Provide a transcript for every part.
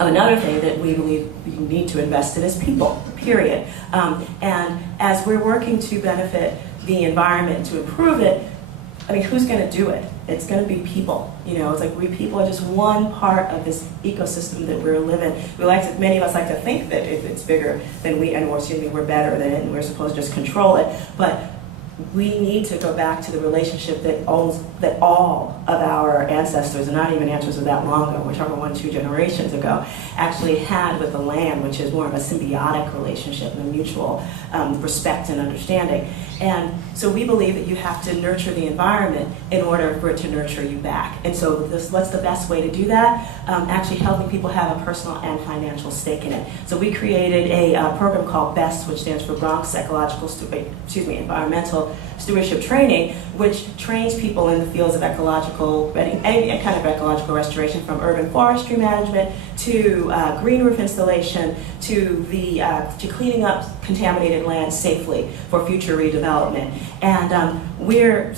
Another thing that we believe you need to invest in is people, period. And as we're working to benefit the environment, to improve it, I mean, who's going to do it? It's going to be people. You know, it's like people are just one part of this ecosystem that we're living. Many of us like to think that if it's bigger than we, and we're better than it, and we're supposed to just control it. But we need to go back to the relationship that all of our ancestors, and not even ancestors that long ago, we're talking 1-2 generations ago, actually had with the land, which is more of a symbiotic relationship and a mutual respect and understanding. And so we believe that you have to nurture the environment in order for it to nurture you back. And so what's the best way to do that? Actually helping people have a personal and financial stake in it. So we created a program called BEST, which stands for Bronx Environmental Stewardship Training, which trains people in the fields of any kind of ecological restoration, from urban forestry management to green roof installation to cleaning up contaminated land safely for future redevelopment. And we're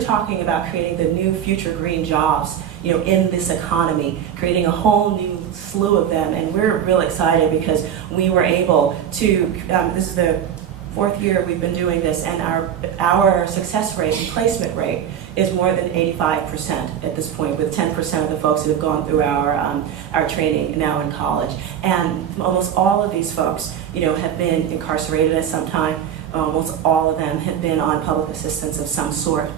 talking about creating the new future green jobs, you know, in this economy, creating a whole new slew of them. And we're real excited because we were able to, this is the 4th year we've been doing this, and our success rate and placement rate is more than 85% at this point, with 10% of the folks that have gone through our training now in college. And almost all of these folks, you know, have been incarcerated at some time. Almost all of them have been on public assistance of some sort.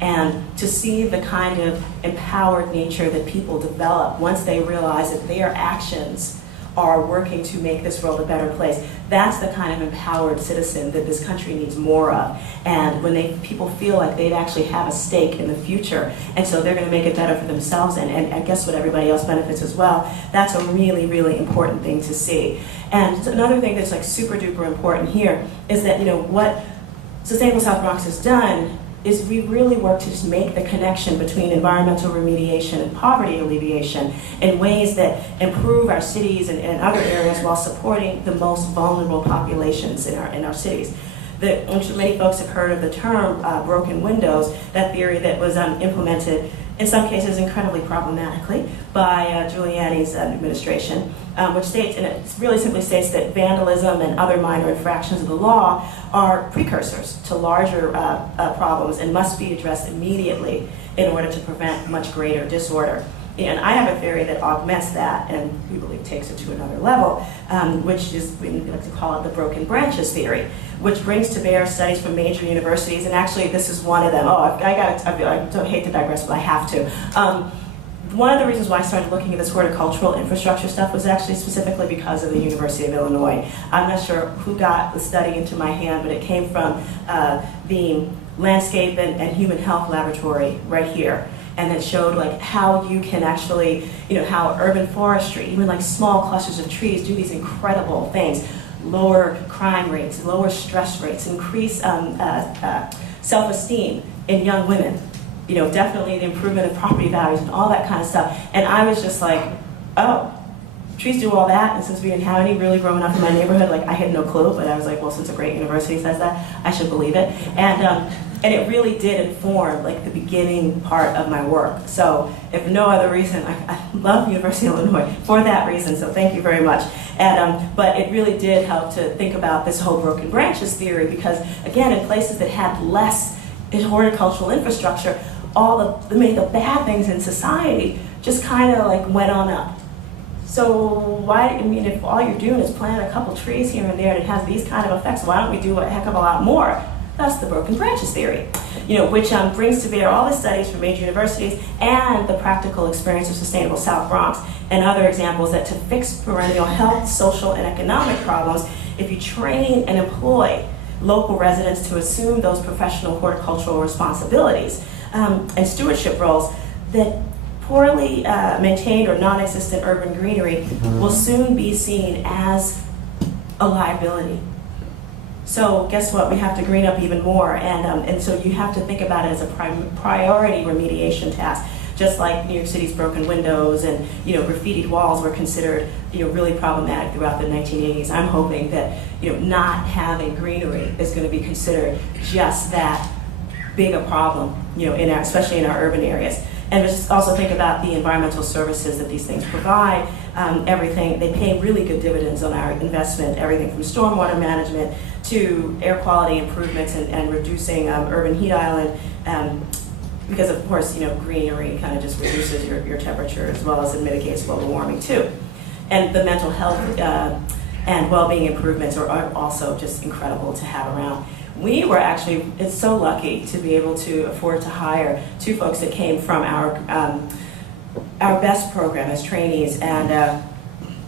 And to see the kind of empowered nature that people develop once they realize that their actions are working to make this world a better place, that's the kind of empowered citizen that this country needs more of. And when people feel like they actually have a stake in the future, and so they're going to make it better for themselves, and I guess what everybody else benefits as well, that's a really, really important thing to see. And another thing that's like super duper important here is that, you know, what Sustainable South Bronx has done is we really work to just make the connection between environmental remediation and poverty alleviation in ways that improve our cities and other areas while supporting the most vulnerable populations in our cities. I'm sure many folks have heard of the term broken windows, that theory that was implemented in some cases incredibly problematically by Giuliani's administration, which states, and it really simply states, that vandalism and other minor infractions of the law are precursors to larger problems and must be addressed immediately in order to prevent much greater disorder. And I have a theory that augments that and we believe takes it to another level, which is, we like to call it the broken branches theory, which brings to bear studies from major universities, and actually this is one of them. I don't hate to digress, but I have to. One of the reasons why I started looking at this horticultural infrastructure stuff was actually specifically because of the University of Illinois. I'm not sure who got the study into my hand, but it came from the Landscape and Human Health Laboratory right here. And it showed like how you can actually, you know, how urban forestry, even like small clusters of trees, do these incredible things. Lower crime rates, lower stress rates, increase self-esteem in young women. You know, definitely the improvement of property values and all that kind of stuff. And I was just like, oh, trees do all that, and since we didn't have any really growing up in my neighborhood, like I had no clue, but I was like, well, since a great university says that, I should believe it. And it really did inform like the beginning part of my work. So if no other reason, I love University of Illinois for that reason, so thank you very much. And but it really did help to think about this whole broken branches theory, because again, in places that had less horticultural infrastructure, the bad things in society just kind of like went on up. So if all you're doing is plant a couple trees here and there and it has these kind of effects, why don't we do a heck of a lot more? That's the broken branches theory, you know, which brings to bear all the studies from major universities and the practical experience of Sustainable South Bronx and other examples that to fix perennial health, social, and economic problems, if you train and employ local residents to assume those professional horticultural responsibilities and stewardship roles, that poorly maintained or non-existent urban greenery will soon be seen as a liability. So guess what? We have to green up even more, and so you have to think about it as a priority remediation task. Just like New York City's broken windows and graffitied walls were considered really problematic throughout the 1980s. I'm hoping that not having greenery is going to be considered just that big a problem, especially in our urban areas. And just also think about the environmental services that these things provide. everything. They pay really good dividends on our investment, everything from stormwater management to air quality improvements and reducing urban heat island. Because of course, greenery kind of just reduces your temperature as well as it mitigates global warming too. And the mental health and well-being improvements are also just incredible to have around. We were actually so lucky to be able to afford to hire two folks that came from our BEST program as trainees, and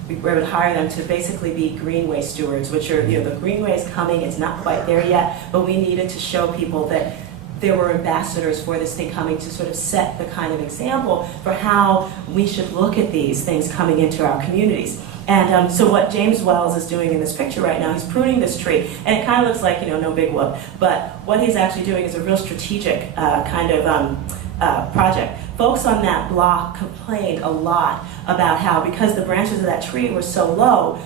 we were able to hire them to basically be greenway stewards, which are, the greenway is coming, it's not quite there yet, but we needed to show people that there were ambassadors for this thing coming to sort of set the kind of example for how we should look at these things coming into our communities. And so what James Wells is doing in this picture right now, he's pruning this tree, and it kind of looks like, no big whoop, but what he's actually doing is a real strategic kind of project. Folks on that block complained a lot about how, because the branches of that tree were so low,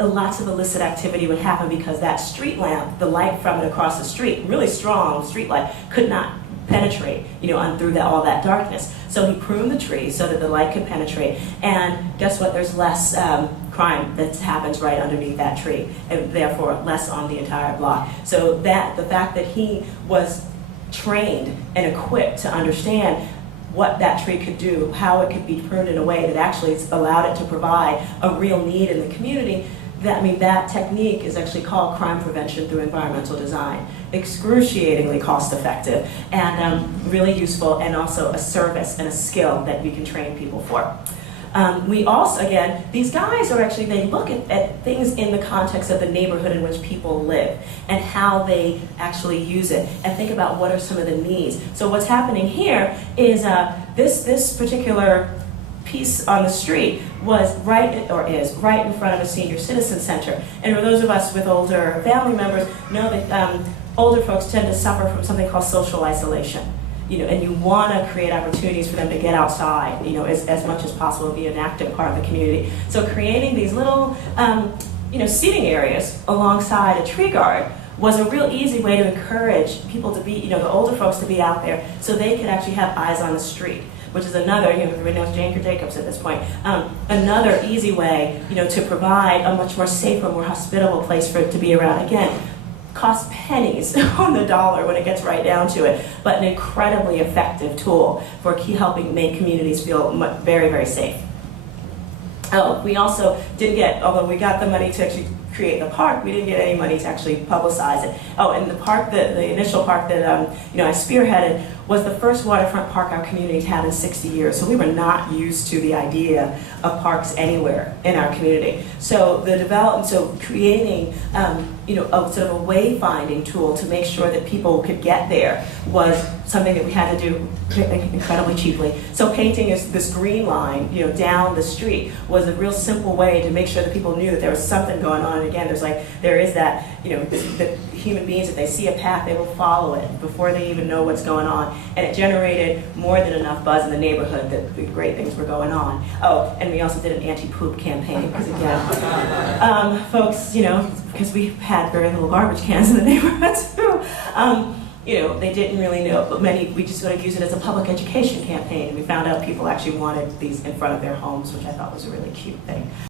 lots of illicit activity would happen because that street lamp, the light from it across the street, really strong street light, could not penetrate, through all that darkness. So he pruned the tree so that the light could penetrate, and guess what? There's less crime that happens right underneath that tree, and therefore less on the entire block. So the fact that he was trained and equipped to understand what that tree could do, how it could be pruned in a way that actually allowed it to provide a real need in the community, that technique is actually called crime prevention through environmental design. Excruciatingly cost effective and really useful, and also a service and a skill that we can train people for. We also, again, these guys are actually, they look at things in the context of the neighborhood in which people live and how they actually use it, and think about what are some of the needs. So what's happening here is this particular piece on the street is right in front of a senior citizen center. And for those of us with older family members, know that older folks tend to suffer from something called social isolation. And you want to create opportunities for them to get outside, as much as possible, be an active part of the community. So creating these little, seating areas alongside a tree guard was a real easy way to encourage people to be, the older folks to be out there so they could actually have eyes on the street, which is another, everybody knows Janker Jacobs at this point, another easy way, to provide a much more safer, more hospitable place for it to be around. Again, costs pennies on the dollar when it gets right down to it, but an incredibly effective tool for helping make communities feel very, very safe. Oh, we also did get, although we got the money to actually create the park, we didn't get any money to actually publicize it. Oh, and the park, the initial park that I spearheaded was the first waterfront park our community's had in 60 years. So we were not used to the idea of parks anywhere in our community. So creating a sort of a wayfinding tool to make sure that people could get there was something that we had to do incredibly cheaply. So painting this green line, down the street was a real simple way to make sure that people knew that there was something going on. And again, there is that, that human beings, if they see a path, they will follow it before they even know what's going on. And it generated more than enough buzz in the neighborhood that the great things were going on. Oh, and we also did an anti-poop campaign, because again, folks, because we had very little garbage cans in the neighborhood too. They didn't really know, but we just sort of used it as a public education campaign. We found out people actually wanted these in front of their homes, which I thought was a really cute thing.